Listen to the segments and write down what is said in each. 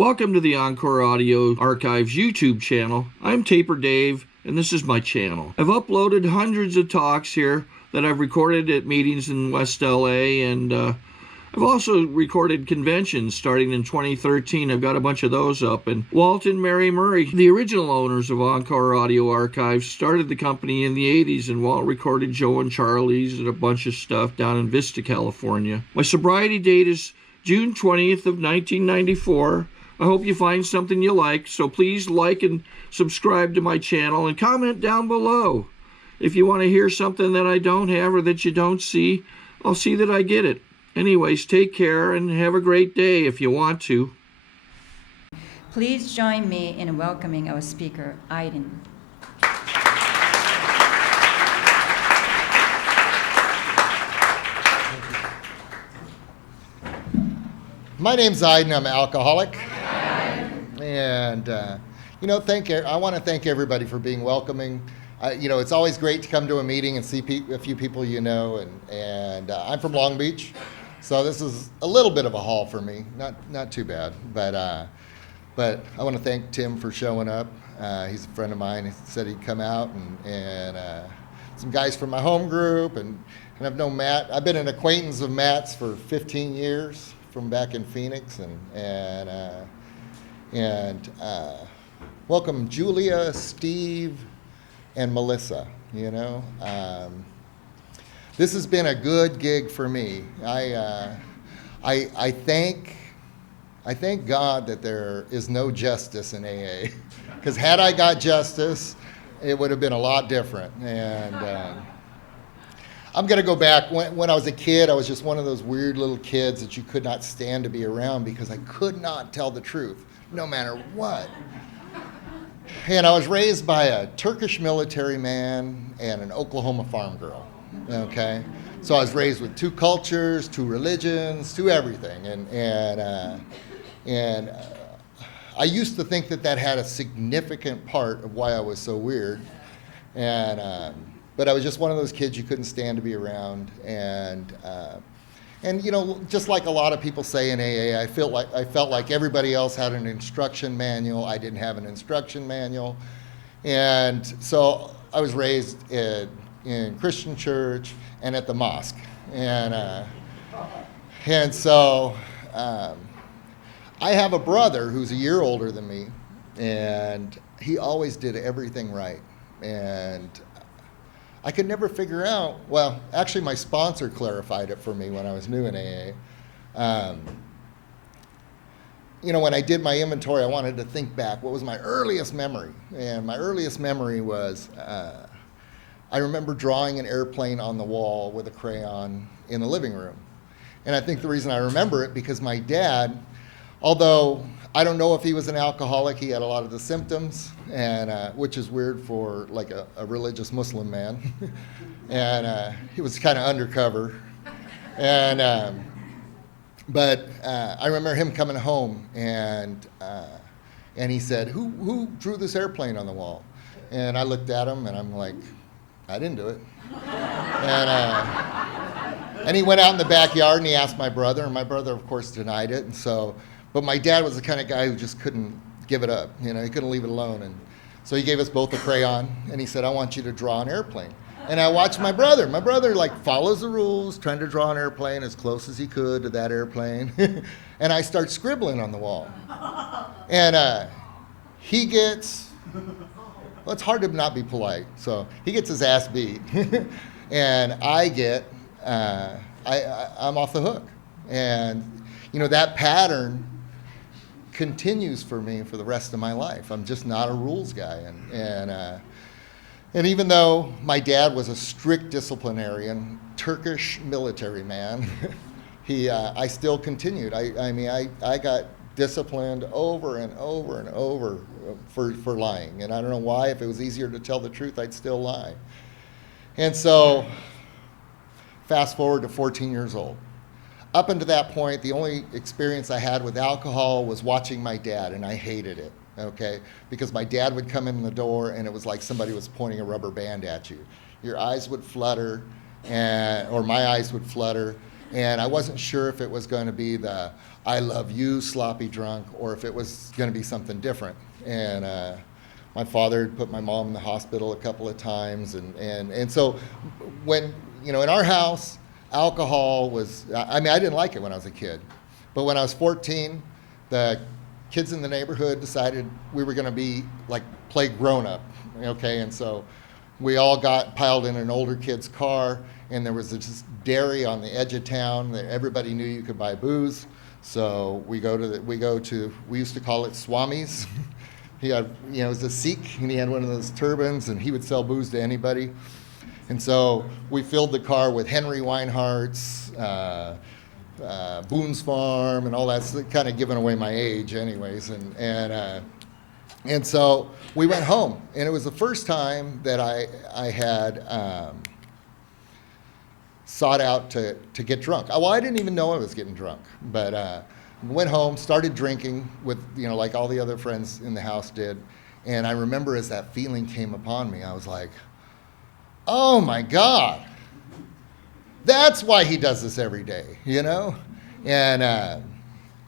Welcome to the Encore Audio Archives YouTube channel. I'm Taper Dave, and this is my channel. I've uploaded hundreds of talks here that I've recorded at meetings in West LA, and I've also recorded conventions starting in 2013. I've got a bunch of those up. And Walt and Mary Murray, the original owners of Encore Audio Archives, started the company in the 80s, and Walt recorded Joe and Charlie's and a bunch of stuff down in Vista, California. My sobriety date is June 20th of 1994. I hope you find something you like, so please like and subscribe to my channel and comment down below. If you want to hear something that I don't have or that you don't see, I'll see that I get it. Anyways, take care and have a great day if you want to. Please join me in welcoming our speaker, Aydin. My name's Aydin. I'm an alcoholic. And, I want to thank everybody for being welcoming. It's always great to come to a meeting and see a few people you know. And I'm from Long Beach, so this is a little bit of a haul for me. Not too bad. But I want to thank Tim for showing up. He's a friend of mine. He said he'd come out, and some guys from my home group. And I've known Matt. I've been an acquaintance of Matt's for 15 years from back in Phoenix. And welcome Julia, Steve, and Melissa. This has been a good gig for me. I thank God that there is no justice in AA, because had I got justice, it would have been a lot different. And I'm going to go back. When I was a kid, I was just one of those weird little kids that you could not stand to be around because I could not tell the truth, no matter what. And I was raised by a Turkish military man and an Oklahoma farm girl, okay? So I was raised with two cultures, two religions, two everything. And I used to think that had a significant part of why I was so weird. But I was just one of those kids you couldn't stand to be around. And just like a lot of people say in AA, I felt like everybody else had an instruction manual. I didn't have an instruction manual. And so I was raised in Christian church and at the mosque. And so I have a brother who's a year older than me, and he always did everything right. And I could never figure out, well, actually my sponsor clarified it for me when I was new in AA. When I did my inventory, I wanted to think back, what was my earliest memory? And my earliest memory was, I remember drawing an airplane on the wall with a crayon in the living room. And I think the reason I remember it, because my dad, although I don't know if he was an alcoholic, he had a lot of the symptoms, and which is weird for like a religious Muslim man. And he was kind of undercover. But I remember him coming home, and he said, who drew this airplane on the wall? And I looked at him, and I'm like, I didn't do it. And he went out in the backyard, and he asked my brother, and my brother, of course, denied it. And so, but my dad was the kind of guy who just couldn't give it up. He couldn't leave it alone. And so he gave us both a crayon, and he said, I want you to draw an airplane. And I watched my brother. My brother follows the rules, trying to draw an airplane as close as he could to that airplane. And I start scribbling on the wall. And he gets, well, it's hard to not be polite. So he gets his ass beat. And I get, I'm off the hook. And, that pattern continues for me for the rest of my life. I'm just not a rules guy. And even though my dad was a strict disciplinarian, Turkish military man, I still continued. I got disciplined over and over and over for lying. And I don't know why. If it was easier to tell the truth, I'd still lie. And so fast forward to 14 years old. Up until that point, the only experience I had with alcohol was watching my dad, and I hated it, okay? Because my dad would come in the door, and it was like somebody was pointing a rubber band at you. Your eyes would flutter, or my eyes would flutter, And I wasn't sure if it was going to be the I love you sloppy drunk or if it was going to be something different. And my father had put my mom in the hospital a couple of times. And so when, in our house, alcohol was, I didn't like it when I was a kid. But when I was 14, the kids in the neighborhood decided we were going to play grown up, okay? And so we all got piled in an older kid's car, and there was this dairy on the edge of town that everybody knew you could buy booze. So we used to call it Swami's. He had, it was a Sikh, and he had one of those turbans, and he would sell booze to anybody. And so we filled the car with Henry Weinhardt's, Boone's Farm, and all that's kind of giving away my age anyways. And so we went home, and it was the first time that I had sought out to get drunk. Well, I didn't even know I was getting drunk, but went home, started drinking with, like all the other friends in the house did. And I remember as that feeling came upon me, I was like, oh my God, that's why he does this every day, And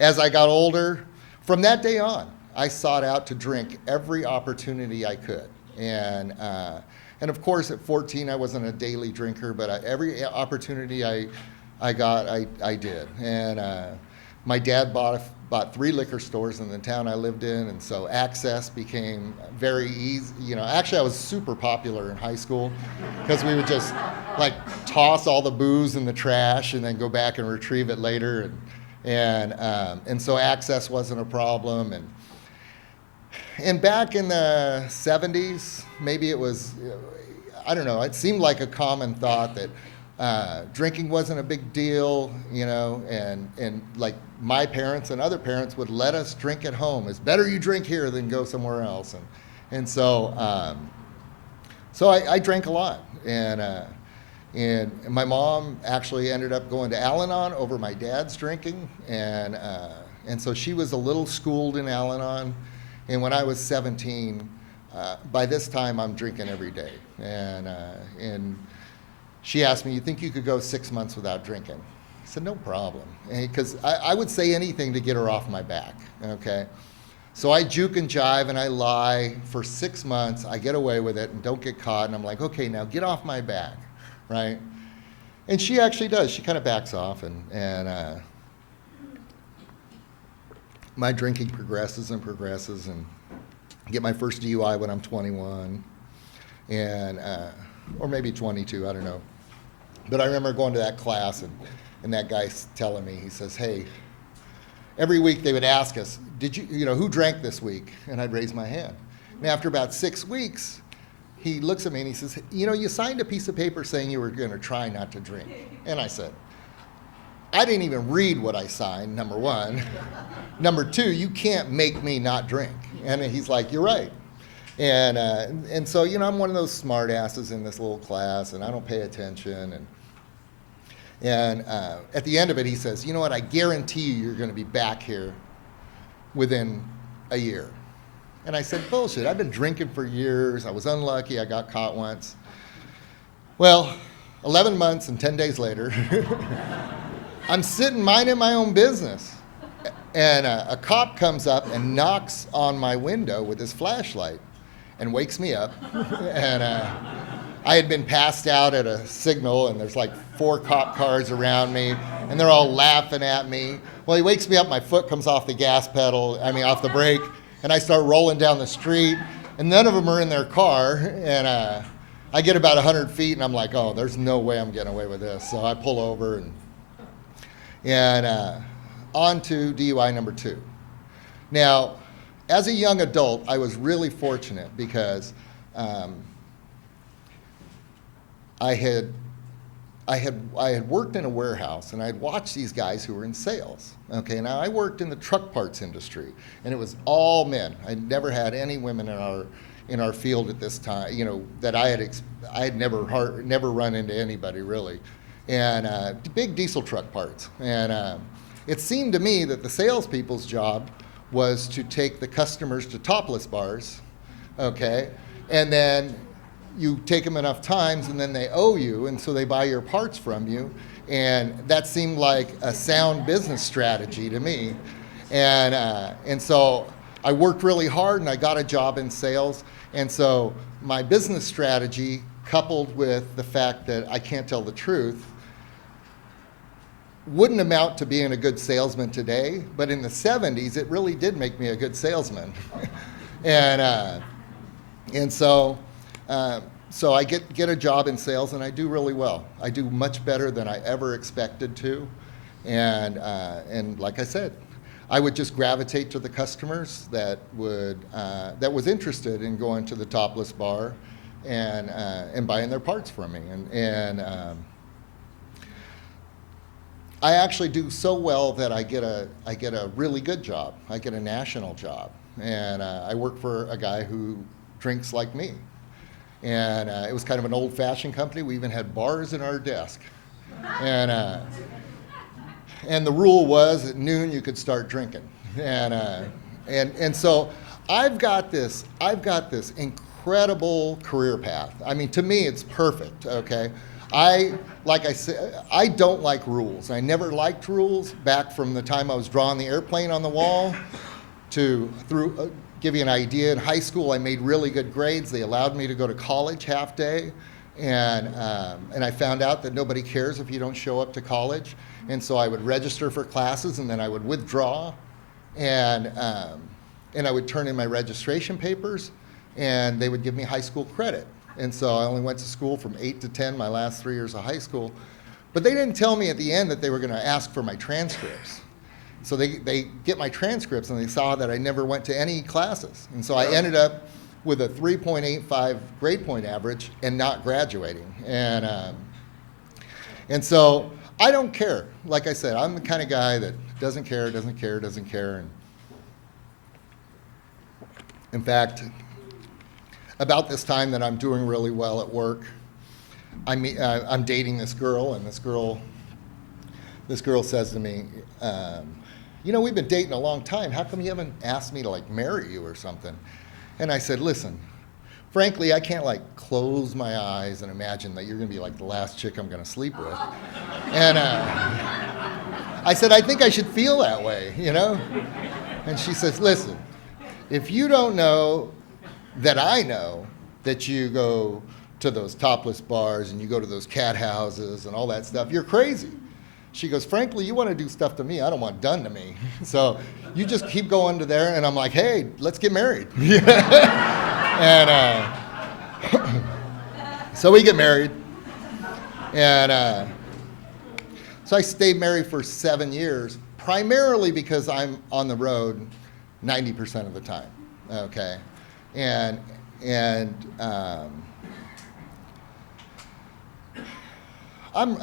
as I got older, from that day on, I sought out to drink every opportunity I could. And of course, at 14, I wasn't a daily drinker, but every opportunity I got, I did. And my dad bought 3 liquor stores in the town I lived in, and so access became very easy. Actually, I was super popular in high school because we would just toss all the booze in the trash and then go back and retrieve it later, and so access wasn't a problem. And back in the 70s, maybe it was, I don't know, it seemed like a common thought that drinking wasn't a big deal, and like my parents and other parents would let us drink at home. It's better you drink here than go somewhere else. And so I drank a lot. And my mom actually ended up going to Al-Anon over my dad's drinking. And so she was a little schooled in Al-Anon. And when I was 17, by this time I'm drinking every day. And she asked me, you think you could go 6 months without drinking? I said, no problem. Because I would say anything to get her off my back, okay? So I juke and jive and I lie for 6 months. I get away with it and don't get caught. And I'm like, okay, now get off my back, right? And she actually does. She kind of backs off. And my drinking progresses and progresses. And I get my first DUI when I'm 21. Or maybe 22, I don't know. But I remember going to that class and that guy's telling me, he says, hey, every week they would ask us, who drank this week? And I'd raise my hand. And after about 6 weeks, he looks at me and he says, you signed a piece of paper saying you were going to try not to drink. And I said, I didn't even read what I signed, number one. Number two, you can't make me not drink. And he's like, you're right. And so, I'm one of those smart asses in this little class, and I don't pay attention. And at the end of it, he says, you know what, I guarantee you're going to be back here within a year. And I said, bullshit, I've been drinking for years. I was unlucky. I got caught once. Well, 11 months and 10 days later, I'm sitting minding my own business. And a cop comes up and knocks on my window with his flashlight and wakes me up. And I had been passed out at a signal, and there's 4 cop cars around me, and they're all laughing at me. Well, he wakes me up, my foot comes off the gas pedal, off the brake, and I start rolling down the street, and none of them are in their car. And I get about 100 feet, and I'm like, oh, there's no way I'm getting away with this. So I pull over, and on to DUI number 2. Now, as a young adult, I was really fortunate because I had worked in a warehouse, and I had watched these guys who were in sales. Okay, now I worked in the truck parts industry, and it was all men. I never had any women in our field at this time. That I had never run into anybody really, and big diesel truck parts. And it seemed to me that the salespeople's job was to take the customers to topless bars, okay, and then you take them enough times and then they owe you, and so they buy your parts from you, And that seemed like a sound business strategy to me. And so I worked really hard and I got a job in sales. And so my business strategy, coupled with the fact that I can't tell the truth, wouldn't amount to being a good salesman today, but in the 70s, it really did make me a good salesman. and so I get a job in sales, and I do really well. I do much better than I ever expected to. And like I said, I would just gravitate to the customers that was interested in going to the Topless Bar and buying their parts from me. I actually do so well that I get a really good job. I get a national job, and I work for a guy who drinks like me. And it was kind of an old-fashioned company. We even had bars in our desk, and the rule was at noon you could start drinking. And so I've got this incredible career path. I mean, to me, it's perfect. Okay. Like I said, I don't like rules. I never liked rules back from the time I was drawing the airplane on the wall give you an idea. In high school, I made really good grades. They allowed me to go to college half day. And I found out that nobody cares if you don't show up to college. And so I would register for classes and then I would withdraw. And I would turn in my registration papers and they would give me high school credit. And so I only went to school from 8 to 10, my last 3 years of high school. But they didn't tell me at the end that they were going to ask for my transcripts. So they get my transcripts and they saw that I never went to any classes. And so I ended up with a 3.85 grade point average and not graduating. And so I don't care. Like I said, I'm the kind of guy that doesn't care. And in fact, about this time that I'm doing really well at work, I'm dating this girl, and this girl says to me, we've been dating a long time. How come you haven't asked me to marry you or something? And I said, listen, frankly, I can't close my eyes and imagine that you're going to be the last chick I'm going to sleep with. And I said, I think I should feel that way, And she says, listen, if you don't know that I know that you go to those topless bars and you go to those cat houses and all that stuff, you're crazy. She goes, frankly, you want to do stuff to me I don't want done to me. So you just keep going to there. And I'm like, hey, let's get married. And so we get married. And so I stayed married for 7 years, primarily because I'm on the road 90% of the time. Okay. And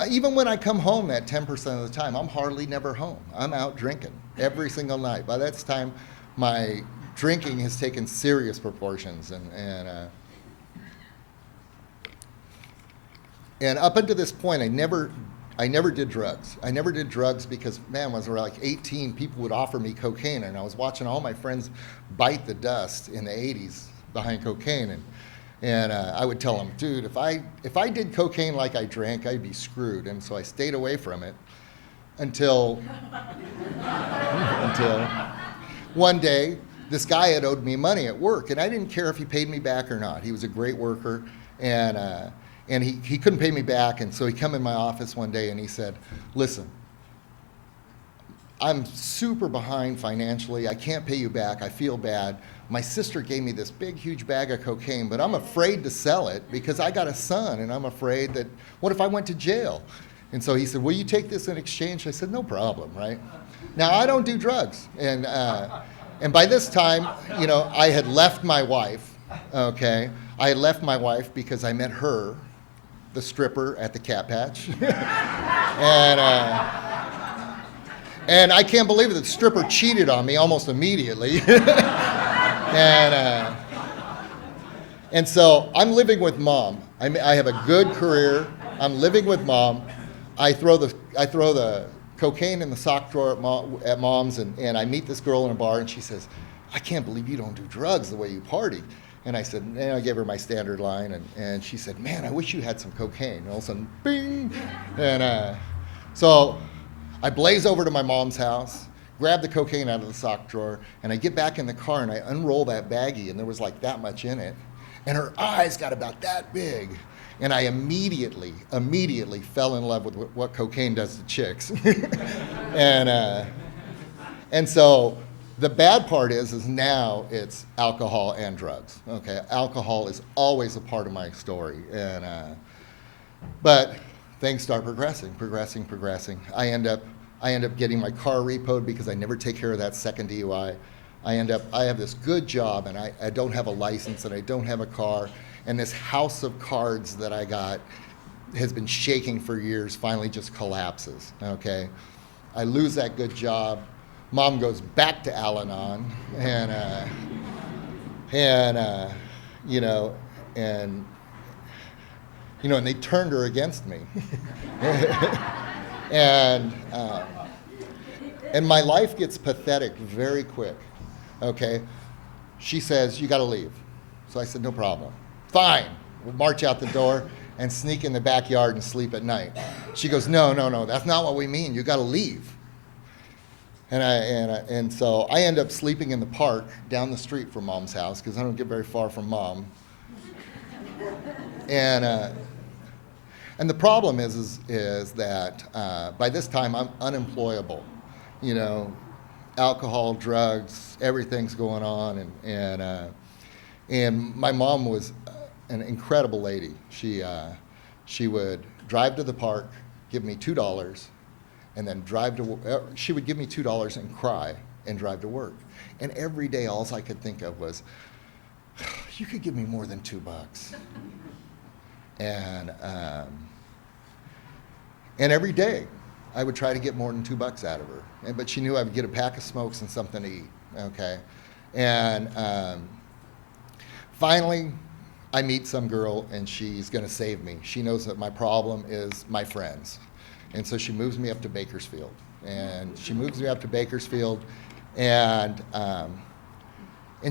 even when I come home that 10% of the time, I'm hardly never home. I'm out drinking every single night. By that time, my drinking has taken serious proportions. And up until this point, I never did drugs. I never did drugs because, man, when I was 18, people would offer me cocaine, and I was watching all my friends bite the dust in the 80s behind cocaine, and I would tell them, dude, if I did cocaine like I drank, I'd be screwed. And so I stayed away from it until one day, this guy had owed me money at work, and I didn't care if he paid me back or not. He was a great worker, and he couldn't pay me back, and so he come in my office one day and he said, listen, I'm super behind financially. I can't pay you back. I feel bad. My sister gave me this big, huge bag of cocaine, but I'm afraid to sell it because I got a son, and I'm afraid that, what if I went to jail? And so he said, will you take this in exchange? I said, no problem, right? Now, I don't do drugs. And by this time, I had left my wife, okay? I had left my wife because I met her, the stripper at the Cat Patch. And I can't believe it, the stripper cheated on me almost immediately. And so I'm living with mom. I have a good career. I'm living with mom. I throw the cocaine in the sock drawer at mom's, and I meet this girl in a bar, and she says, I can't believe you don't do drugs the way you party. And I said, and I gave her my standard line, and she said, man, I wish you had some cocaine. And all of a sudden, bing! So I blaze over to my mom's house, grab the cocaine out of the sock drawer, and I get back in the car and I unroll that baggie, and there was like that much in it. And her eyes got about that big. And I immediately fell in love with what cocaine does to chicks. And so the bad part is now it's alcohol and drugs. Okay, alcohol is always a part of my story, but things start progressing. I end up getting my car repoed because I never take care of that second DUI. I have this good job, and I don't have a license, and I don't have a car, and this house of cards that I got has been shaking for years, finally just collapses, okay? I lose that good job. Mom goes back to Al-Anon, and they turned her against me. And my life gets pathetic very quick, okay? She says, you gotta leave. So I said, no problem. Fine, we'll march out the door and sneak in the backyard and sleep at night. She goes, no, that's not what we mean, you gotta leave. And so I end up sleeping in the park down the street from Mom's house because I don't get very far from Mom. And the problem is that by this time I'm unemployable. You know, alcohol, drugs, everything's going on, and my mom was an incredible lady. She would drive to the park, give me $2. And then she would give me $2 and cry and drive to work. And every day, all I could think of was, you could give me more than $2. And every day, I would try to get more than $2 out of her. But she knew I would get a pack of smokes and something to eat, okay? And finally, I meet some girl, and she's gonna save me. She knows that my problem is my friends. And so she moves me up to Bakersfield. And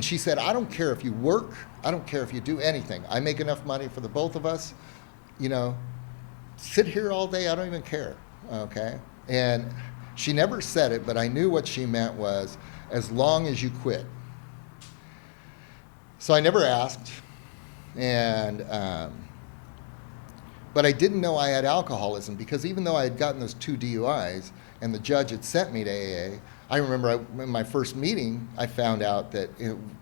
she said, I don't care if you work, I don't care if you do anything. I make enough money for the both of us, you know, sit here all day, I don't even care, okay? And she never said it, but I knew what she meant was, as long as you quit. So I never asked, but I didn't know I had alcoholism because even though I had gotten those 2 DUIs and the judge had sent me to AA, I remember in my first meeting, I found out that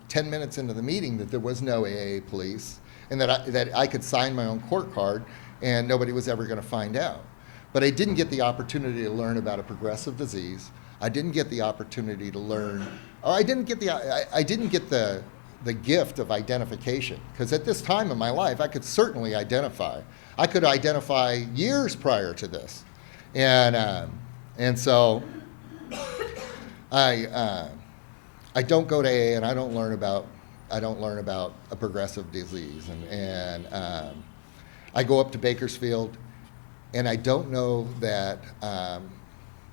10 minutes into the meeting that there was no AA police and that I could sign my own court card and nobody was ever going to find out. But I didn't get the opportunity to learn about a progressive disease. I didn't get the opportunity to learn, or I didn't get the gift of identification, because at this time in my life, I could certainly identify. I could identify years prior to this, and so I don't go to AA, and I don't learn about a progressive disease, and I go up to Bakersfield, and I don't know that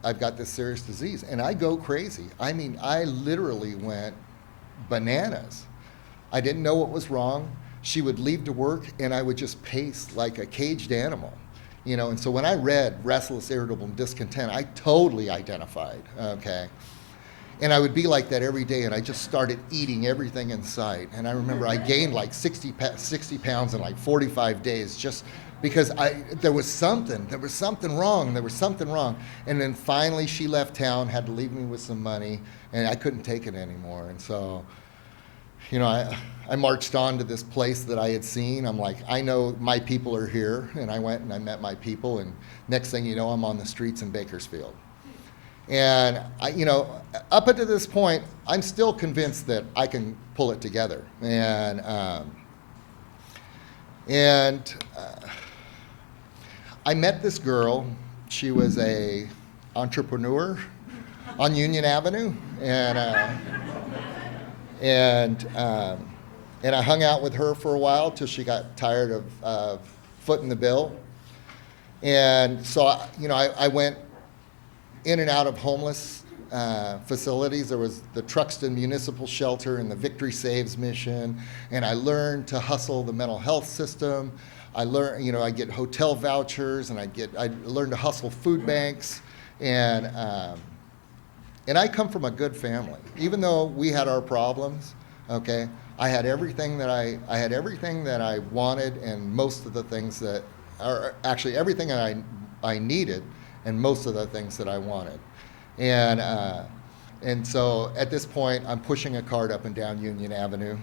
I've got this serious disease, and I go crazy. I mean, I literally went bananas. I didn't know what was wrong. She would leave to work, and I would just pace like a caged animal, you know. And so when I read restless, irritable, and discontent, I totally identified, okay? And I would be like that every day, and I just started eating everything in sight. And I remember I gained like 60 pounds in like 45 days just because there was something wrong. And then finally she left town, had to leave me with some money, and I couldn't take it anymore. And so, you know, I marched on to this place that I had seen. I'm like, I know my people are here. And I went and I met my people, and next thing you know, I'm on the streets in Bakersfield. And you know, up until this point, I'm still convinced that I can pull it together. And I met this girl. She was a entrepreneur on Union Avenue, and I hung out with her for a while till she got tired of footing the bill. And so, you know, I went in and out of homeless facilities. There was the Truxton Municipal Shelter and the Victory Saves mission, and I learned to hustle the mental health system. I learned, I get hotel vouchers, and I learned to hustle food banks, and I come from a good family. Even though we had our problems, okay, I had everything that I wanted, and most of the things that, or actually everything that I needed, and most of the things that I wanted, and so at this point, I'm pushing a cart up and down Union Avenue,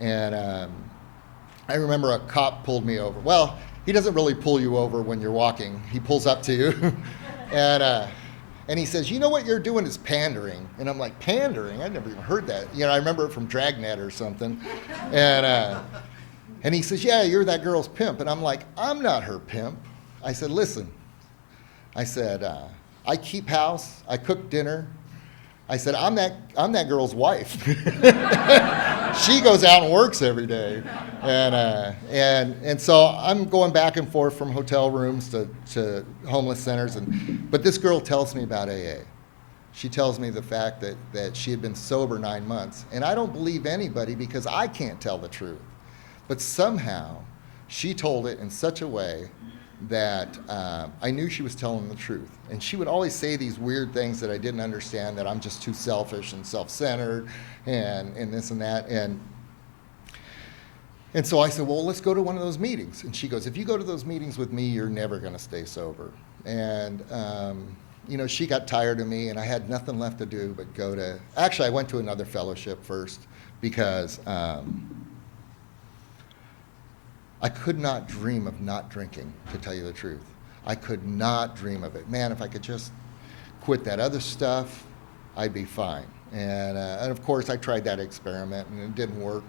and I remember a cop pulled me over. Well, he doesn't really pull you over when you're walking. He pulls up to you, and he says, "You know what you're doing is pandering." And I'm like, "Pandering? I never even heard that." I remember it from Dragnet or something. And he says, "Yeah, you're that girl's pimp." And I'm like, "I'm not her pimp." I said, "Listen," I said, "I keep house, I cook dinner." I said, I'm that girl's wife. She goes out and works every day. And so I'm going back and forth from hotel rooms to homeless centers. But this girl tells me about AA. She tells me the fact that she had been sober 9 months. And I don't believe anybody because I can't tell the truth. But somehow she told it in such a way that I knew she was telling the truth. And she would always say these weird things that I didn't understand, that I'm just too selfish and self-centered and this and that. And so I said, well, let's go to one of those meetings. And she goes, if you go to those meetings with me, you're never going to stay sober. And, she got tired of me, and I had nothing left to do but go to, actually, I went to another fellowship first because I could not dream of not drinking, to tell you the truth. I could not dream of it. Man, if I could just quit that other stuff, I'd be fine. And of course, I tried that experiment, and it didn't work.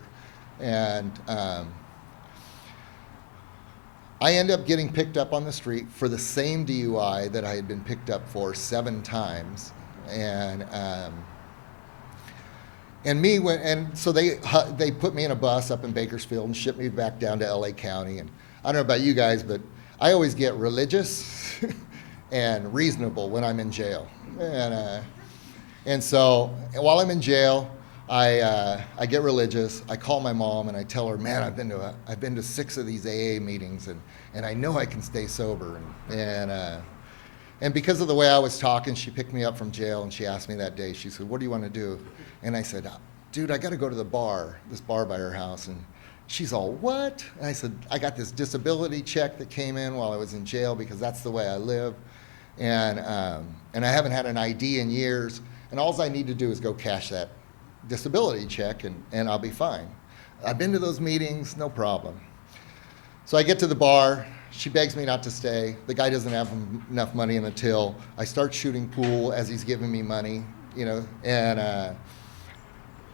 And I ended up getting picked up on the street for the same DUI that I had been picked up for 7 times. And so they put me in a bus up in Bakersfield and shipped me back down to LA County. And I don't know about you guys, but I always get religious and reasonable when I'm in jail. And so while I'm in jail, I get religious. I call my mom and I tell her, man, I've been to 6 of these AA meetings, and I know I can stay sober. And because of the way I was talking, she picked me up from jail, and she asked me that day, she said, what do you want to do? And I said, dude, I got to go to the bar, this bar by her house. And she's all, what? And I said, I got this disability check that came in while I was in jail because that's the way I live. And I haven't had an ID in years. And all I need to do is go cash that disability check, and I'll be fine. I've been to those meetings, no problem. So I get to the bar. She begs me not to stay. The guy doesn't have enough money in the till. I start shooting pool as he's giving me money, and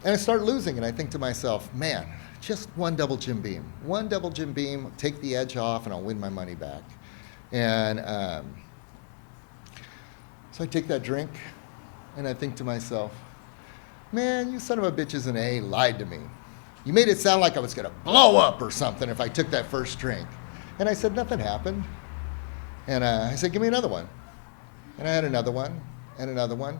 I start losing. And I think to myself, man, just one double Jim Beam, take the edge off, and I'll win my money back. And so I take that drink, and I think to myself, man, you son of a bitches in AA lied to me. You made it sound like I was going to blow up or something if I took that first drink. And I said, nothing happened. And I said, give me another one. And I had another one and another one.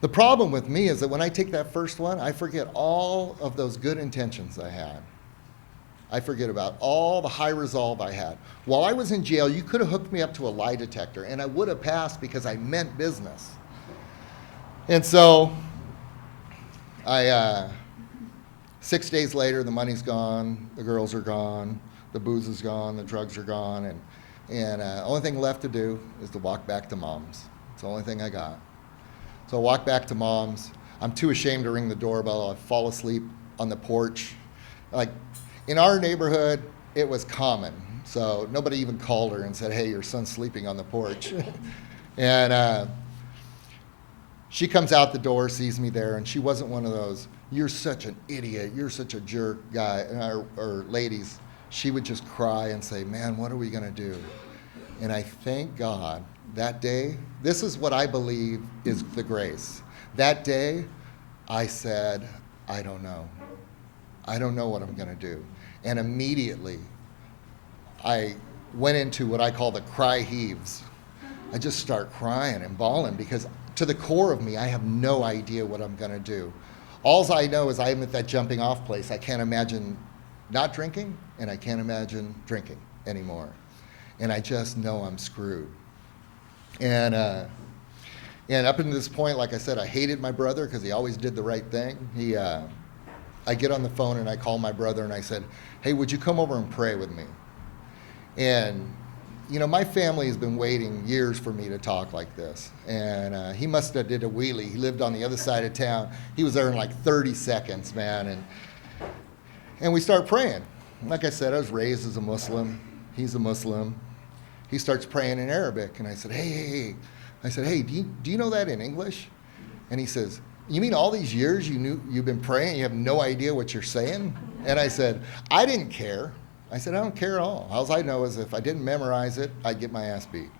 The problem with me is that when I take that first one, I forget all of those good intentions I had. I forget about all the high resolve I had. While I was in jail, you could have hooked me up to a lie detector, and I would have passed because I meant business. And so 6 days later, the money's gone, the girls are gone, the booze is gone, the drugs are gone, and the only thing left to do is to walk back to Mom's. It's the only thing I got. So I walk back to Mom's. I'm too ashamed to ring the doorbell. I fall asleep on the porch. Like, in our neighborhood, it was common. So nobody even called her and said, hey, your son's sleeping on the porch. And she comes out the door, sees me there, and she wasn't one of those, you're such an idiot, you're such a jerk guy, or ladies. She would just cry and say, man, what are we going to do? And I thank God that day, this is what I believe is the grace. That day, I said, I don't know. I don't know what I'm going to do. And immediately, I went into what I call the cry heaves. I just start crying and bawling because to the core of me, I have no idea what I'm going to do. All I know is I'm at that jumping off place. I can't imagine not drinking, and I can't imagine drinking anymore. And I just know I'm screwed. And up until this point, like I said, I hated my brother because he always did the right thing. I get on the phone and I call my brother and I said, hey, would you come over and pray with me? And, you know, my family has been waiting years for me to talk like this. And he must have did a wheelie. He lived on the other side of town. He was there in like 30 seconds, man. And we start praying. Like I said, I was raised as a Muslim. He's a Muslim. He starts praying in Arabic. And I said, hey. I said, hey, do you know that in English? And he says, you mean all these years you've been praying, you have no idea what you're saying? And I said, I didn't care. I said, I don't care at all. All I know is if I didn't memorize it, I'd get my ass beat.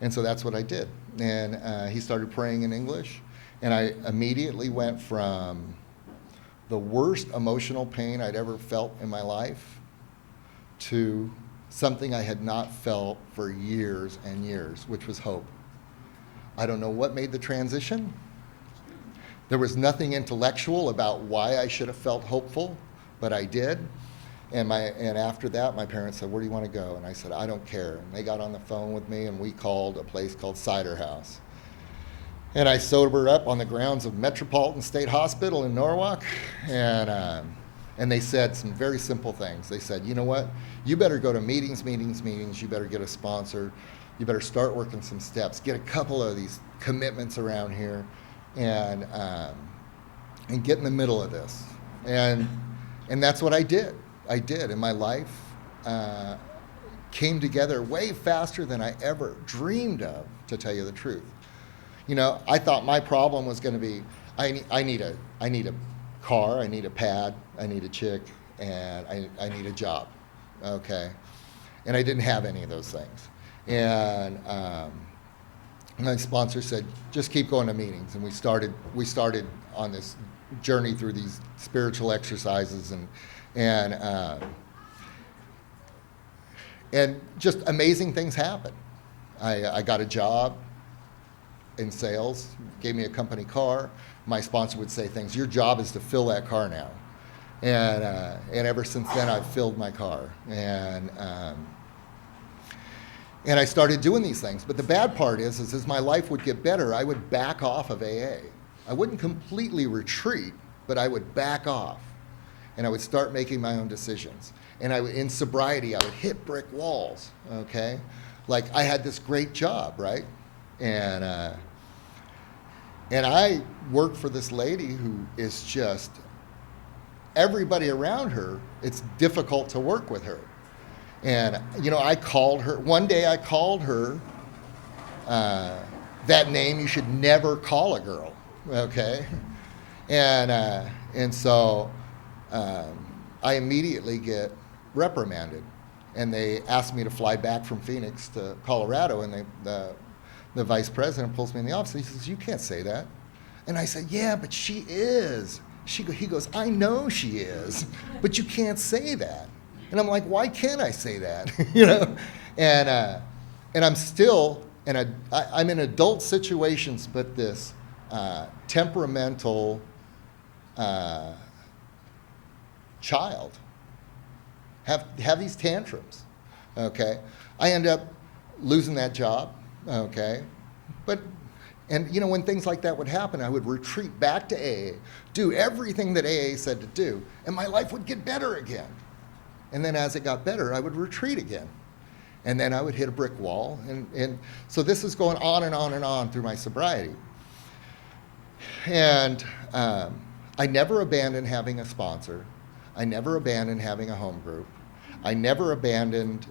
And so that's what I did. And he started praying in English. And I immediately went from the worst emotional pain I'd ever felt in my life to something I had not felt for years and years, which was hope. I don't know what made the transition. There was nothing intellectual about why I should have felt hopeful, but I did. And after that, my parents said, where do you want to go? And I said, I don't care. And they got on the phone with me, and we called a place called Cider House. And I sobered up on the grounds of Metropolitan State Hospital in Norwalk. And they said some very simple things. They said, you know what? You better go to meetings. You better get a sponsor. You better start working some steps. Get a couple of these commitments around here, and get in the middle of this. And that's what I did. And my life came together way faster than I ever dreamed of, to tell you the truth. You know, I thought my problem was going to be, I need a car, I need a pad, I need a chick, and I need a job, okay? And I didn't have any of those things. And my sponsor said, just keep going to meetings. And we started on this journey through these spiritual exercises, and just amazing things happened. I got a job in sales, gave me a company car. My sponsor would say things, your job is to fill that car now. And ever since then, I've filled my car. And I started doing these things. But the bad part is as my life would get better, I would back off of AA. I wouldn't completely retreat, but I would back off. And I would start making my own decisions. And in sobriety, I would hit brick walls, okay? Like, I had this great job, right? And I worked for this lady who is just, everybody around her, it's difficult to work with her. And, you know, I called her, one day I called her that name you should never call a girl, okay? And so I immediately get reprimanded. And they asked me to fly back from Phoenix to Colorado, and the vice president pulls me in the office, and he says, you can't say that. And I said, yeah, but she is. He goes, I know she is, but you can't say that. And I'm like, why can't I say that? You know, and I'm still, I'm in adult situations, but this temperamental child have these tantrums. Okay, I end up losing that job. Okay, and you know, when things like that would happen, I would retreat back to AA, do everything that AA said to do, and my life would get better again. And then as it got better, I would retreat again. And then I would hit a brick wall. And so this is going on and on and on through my sobriety. And I never abandoned having a sponsor. I never abandoned having a home group. I never abandoned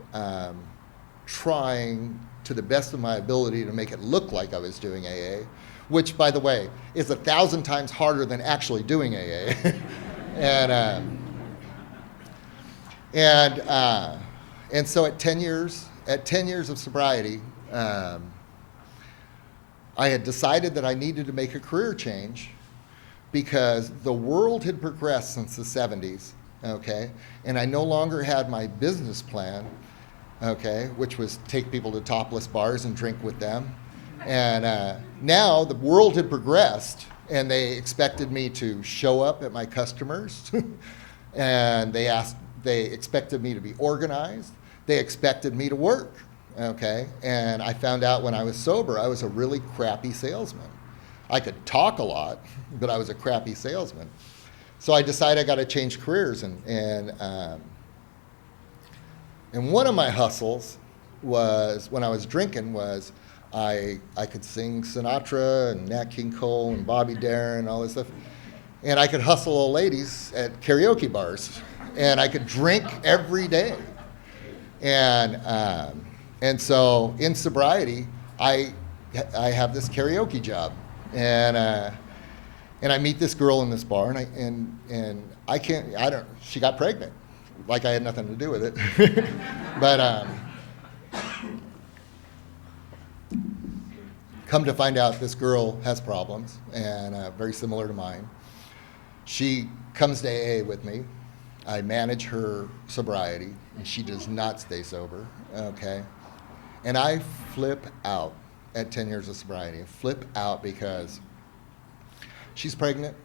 trying to the best of my ability to make it look like I was doing AA, which, by the way, is 1,000 times harder than actually doing AA. And so at 10 years of sobriety, I had decided that I needed to make a career change because the world had progressed since the 70s, okay? And I no longer had my business plan, okay, which was take people to topless bars and drink with them. And now the world had progressed, and they expected me to show up at my customers, and they asked They expected me to be organized. They expected me to work, okay? And I found out when I was sober, I was a really crappy salesman. I could talk a lot, but I was a crappy salesman. So I decided I got to change careers, and one of my hustles was, when I was drinking, was I could sing Sinatra and Nat King Cole and Bobby Darin and all this stuff. And I could hustle old ladies at karaoke bars. And I could drink every day. And so in sobriety, I have this karaoke job. And I meet this girl in this bar, and she got pregnant. Like I had nothing to do with it. But come to find out, this girl has problems, and very similar to mine. She comes to AA with me. I manage her sobriety, and she does not stay sober, okay? And I flip out at 10 years of sobriety. I flip out because she's pregnant.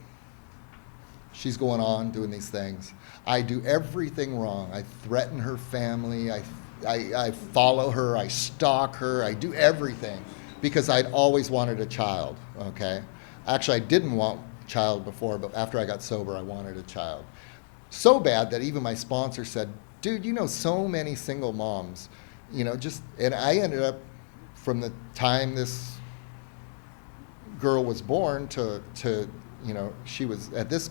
She's going on doing these things. I do everything wrong. I threaten her family. I follow her. I stalk her. I do everything because I'd always wanted a child, okay? Actually, I didn't want a child before, but after I got sober, I wanted a child. So bad that even my sponsor said, dude, you know so many single moms, and I ended up, from the time this girl was born to she was at this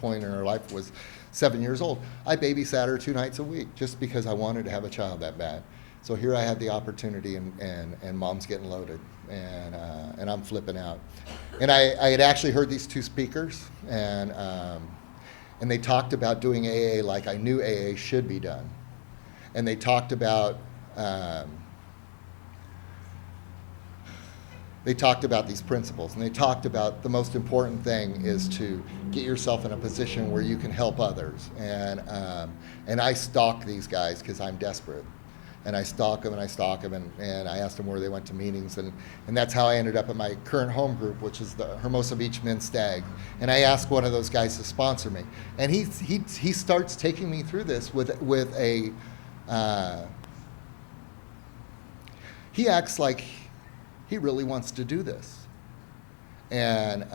point in her life was 7 years old. I babysat her 2 nights a week just because I wanted to have a child that bad. So here I had the opportunity, and mom's getting loaded, and I'm flipping out. And I had actually heard these 2 speakers, and they talked about doing AA like I knew AA should be done. And they talked about these principles, and they talked about the most important thing is to get yourself in a position where you can help others. And I stalk these guys because I'm desperate. And I stalk them, and and I asked them where they went to meetings, and that's how I ended up at my current home group, which is the Hermosa Beach Men's Stag. And I asked one of those guys to sponsor me, and he starts taking me through this with a he acts like he really wants to do this, and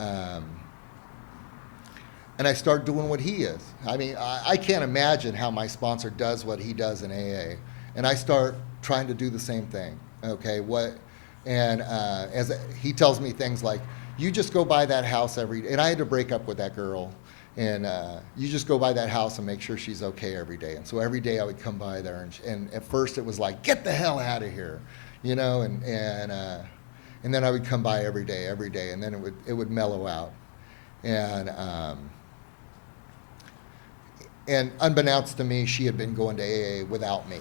I start doing what he is. I mean, I can't imagine how my sponsor does what he does in AA. And I start trying to do the same thing, okay? As he tells me things like, you just go by that house every day. And I had to break up with that girl. And you just go by that house and make sure she's okay every day. And so every day I would come by there. And at first it was like, get the hell out of here, and then I would come by every day. And then it would mellow out. And unbeknownst to me, she had been going to AA without me.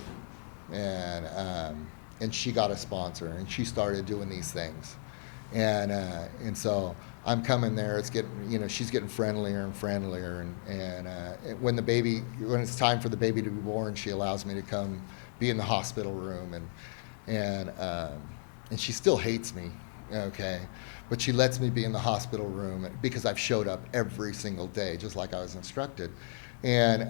And she got a sponsor, and she started doing these things, and so I'm coming there. It's getting, she's getting friendlier and friendlier, and when it's time for the baby to be born, she allows me to come be in the hospital room, and she still hates me, okay, but she lets me be in the hospital room because I've showed up every single day, just like I was instructed, and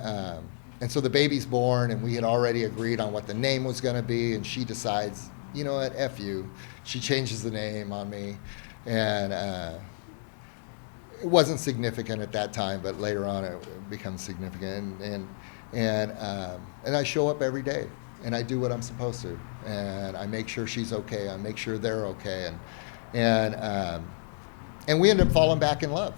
so the baby's born, and we had already agreed on what the name was going to be, and she decides, you know what, F you. She changes the name on me, and it wasn't significant at that time, but later on it becomes significant, and I show up every day, and I do what I'm supposed to, and I make sure she's okay, I make sure they're okay, and we end up falling back in love.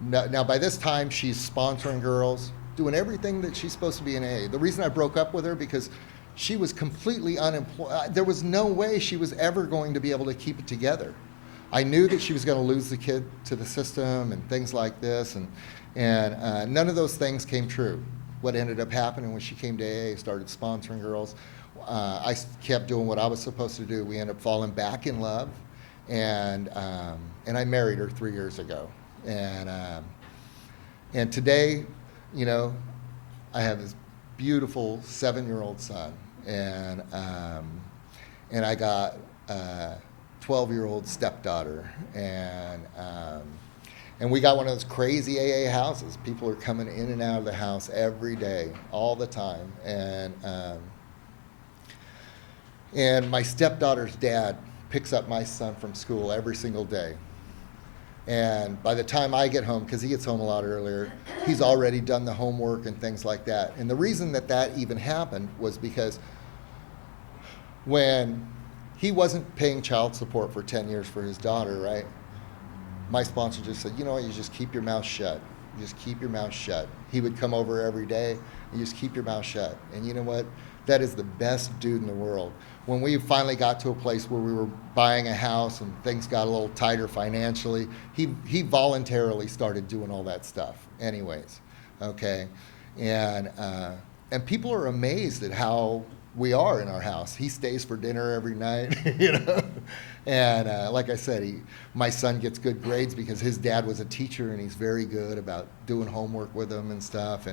Now by this time, she's sponsoring girls, doing everything that she's supposed to be in AA. The reason I broke up with her, because she was completely unemployed. There was no way she was ever going to be able to keep it together. I knew that she was going to lose the kid to the system and things like this, and none of those things came true. What ended up happening when she came to AA, started sponsoring girls, I kept doing what I was supposed to do. We ended up falling back in love, and I married her 3 years ago. And today, I have this beautiful 7-year-old son, and I got a 12-year-old stepdaughter, and And we got one of those crazy AA houses. People are coming in and out of the house every day, all the time. And my stepdaughter's dad picks up my son from school every single day. And by the time I get home, because he gets home a lot earlier, he's already done the homework and things like that. And the reason that that even happened was because when he wasn't paying child support for 10 years for his daughter, right? My sponsor just said, you know what, you just keep your mouth shut. You just keep your mouth shut. He would come over every day, and you just keep your mouth shut. And you know what? That is the best dude in the world. When we finally got to a place where we were buying a house and things got a little tighter financially, he voluntarily started doing all that stuff anyways, okay? And people are amazed at how we are in our house. He stays for dinner every night, you know? And like I said, my son gets good grades because his dad was a teacher, and he's very good about doing homework with him and stuff.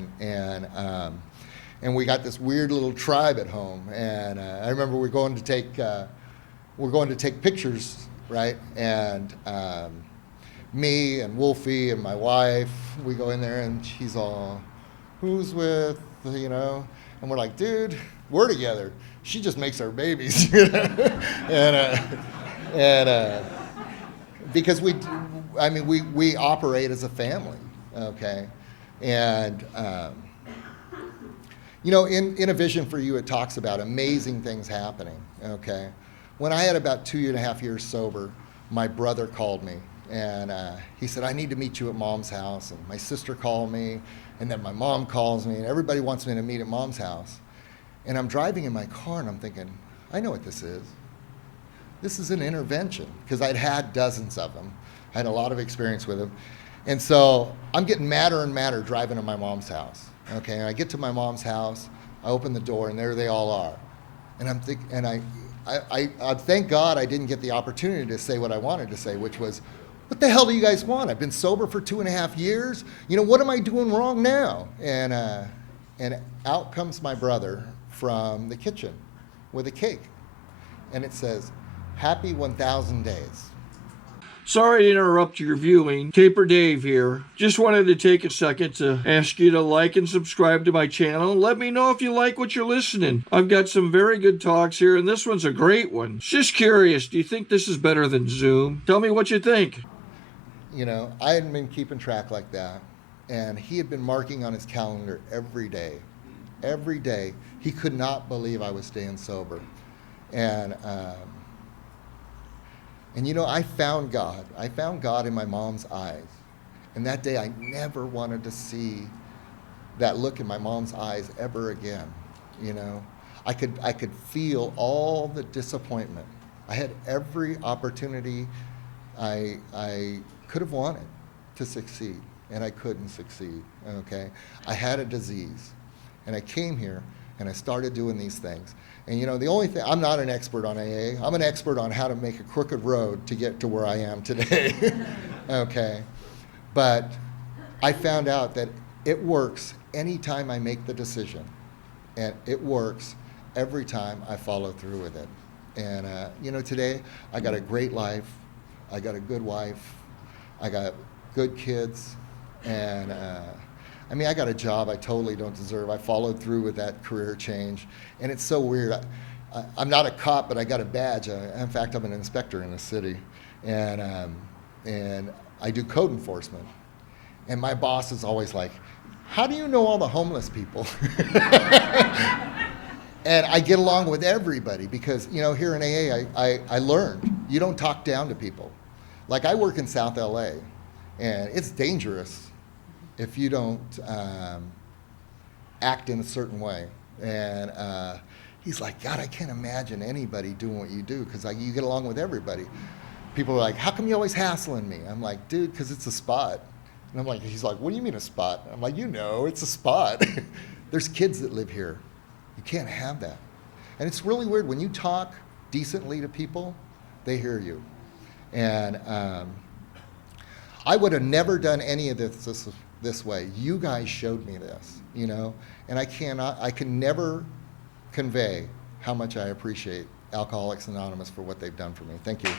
And we got this weird little tribe at home. And I remember we're going to take pictures, right? And me and Wolfie and my wife, we go in there, and she's all, who's with, you know? And we're like, dude, we're together. She just makes our babies, you know? And because we operate as a family, okay? And you know, in A Vision for You, it talks about amazing things happening, okay? When I had about 2.5 years sober, my brother called me, and he said, I need to meet you at Mom's house. And my sister called me, and then my mom calls me, and everybody wants me to meet at Mom's house. And I'm driving in my car, and I'm thinking, I know what this is. This is an intervention, because I'd had dozens of them. I had a lot of experience with them. And so I'm getting madder and madder driving to my mom's house. Okay, and I get to my mom's house, I open the door, and there they all are. And I thank God I didn't get the opportunity to say what I wanted to say, which was, what the hell do you guys want? I've been sober for 2.5 years. You know, what am I doing wrong now? And out comes my brother from the kitchen with a cake. And it says, Happy 1,000 days. Sorry to interrupt your viewing. Taper Dave here. Just wanted to take a second to ask you to like and subscribe to my channel. Let me know if you like what you're listening. I've got some very good talks here, and this one's a great one. Just curious, do you think this is better than Zoom? Tell me what you think. You know, I hadn't been keeping track like that, and he had been marking on his calendar every day. Every day. He could not believe I was staying sober. And you know, I found God. I found God in my mom's eyes. And that day I never wanted to see that look in my mom's eyes ever again. You know, I could feel all the disappointment. I had every opportunity I could have wanted to succeed, and I couldn't succeed, okay? I had a disease, and I came here, and I started doing these things. And you know, the only thing, I'm not an expert on AA. I'm an expert on how to make a crooked road to get to where I am today, okay? But I found out that it works anytime I make the decision. And it works every time I follow through with it. And you know, today, I got a great life. I got a good wife. I got good kids. And I mean, I got a job I totally don't deserve. I followed through with that career change. And it's so weird. I'm not a cop, but I got a badge. In fact, I'm an inspector in the city. And I do code enforcement. And my boss is always like, how do you know all the homeless people? And I get along with everybody because, you know, here in AA, I learned you don't talk down to people. Like, I work in South LA, and it's dangerous if you don't act in a certain way. And he's like, God, I can't imagine anybody doing what you do because you get along with everybody. People are like, how come you always hassling me? I'm like, dude, because it's a spot. And I'm like, he's like, what do you mean a spot? I'm like, you know, it's a spot. There's kids that live here. You can't have that. And it's really weird. When you talk decently to people, they hear you. And I would have never done any of this way. You guys showed me this, you know, and I can never convey how much I appreciate Alcoholics Anonymous for what they've done for me. Thank you.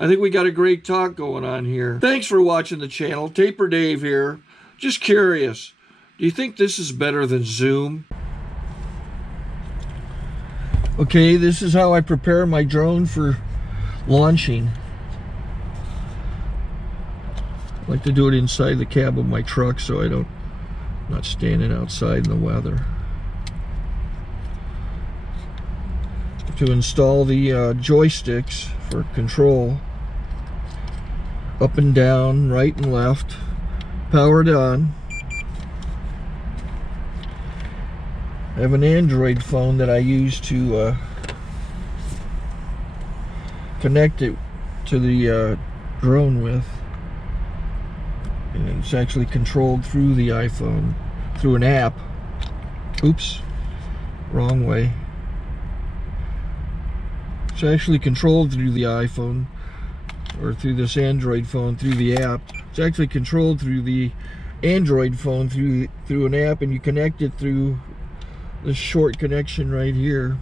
I think we got a great talk going on here. Thanks for watching the channel. Taper Dave here. Just curious, do you think this is better than Zoom? Okay, this is how I prepare my drone for launching. I like to do it inside the cab of my truck so I'm not standing outside in the weather. To install the joysticks for control, up and down, right and left, powered on. I have an Android phone that I use to connect it to the drone with. And it's actually controlled through the iPhone, through an app. Oops, wrong way. It's actually controlled through the iPhone, or through this Android phone, through the app. It's actually controlled through the Android phone, through an app, and you connect it through this short connection right here.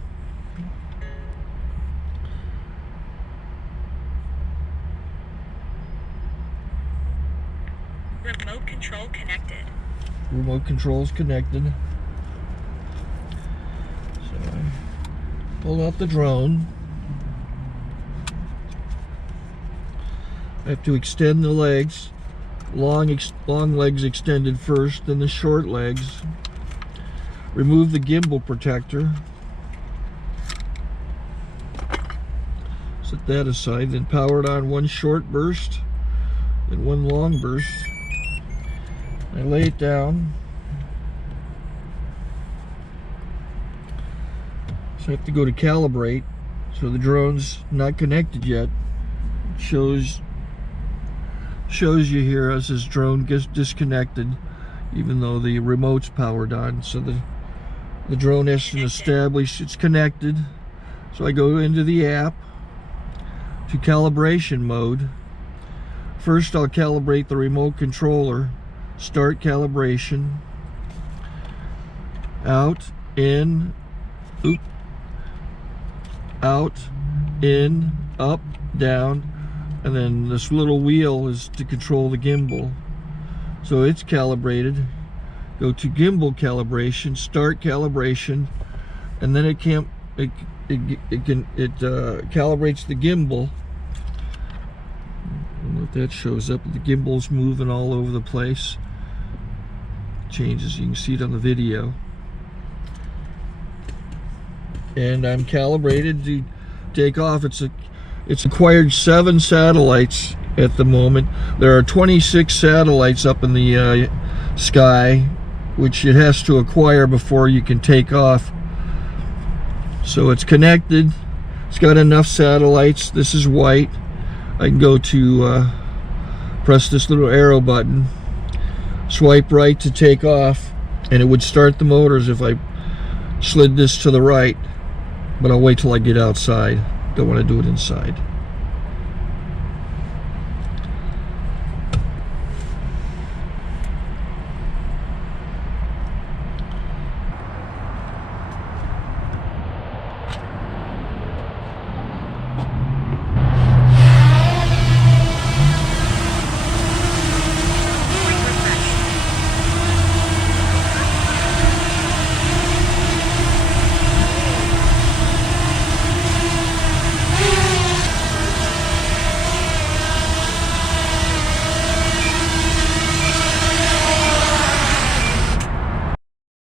Remote control connected. Remote control's connected. So I pull out the drone. I have to extend the legs. Long legs extended first, then the short legs. Remove the gimbal protector. Set that aside, then power it on one short burst and one long burst. I lay it down. So I have to go to calibrate. So the drone's not connected yet. It shows you here as this drone gets disconnected, even though the remote's powered on. So the drone has to establish it's connected. So I go into the app to calibration mode. First I'll calibrate the remote controller. Start calibration. Out, in, oop, out, in, up, down, and then this little wheel is to control the gimbal. So it's calibrated. Go to gimbal calibration, start calibration, and then it calibrates the gimbal. I don't know if that shows up. The gimbal's moving all over the place. Changes, you can see it on the video. And I'm calibrated to take off. It's acquired 7 satellites at the moment. There are 26 satellites up in the sky, which it has to acquire before you can take off. So it's connected. It's got enough satellites. This is white. I can go to press this little arrow button, swipe right to take off, and it would start the motors if I slid this to the right. But I'll wait till I get outside. Don't want to do it inside.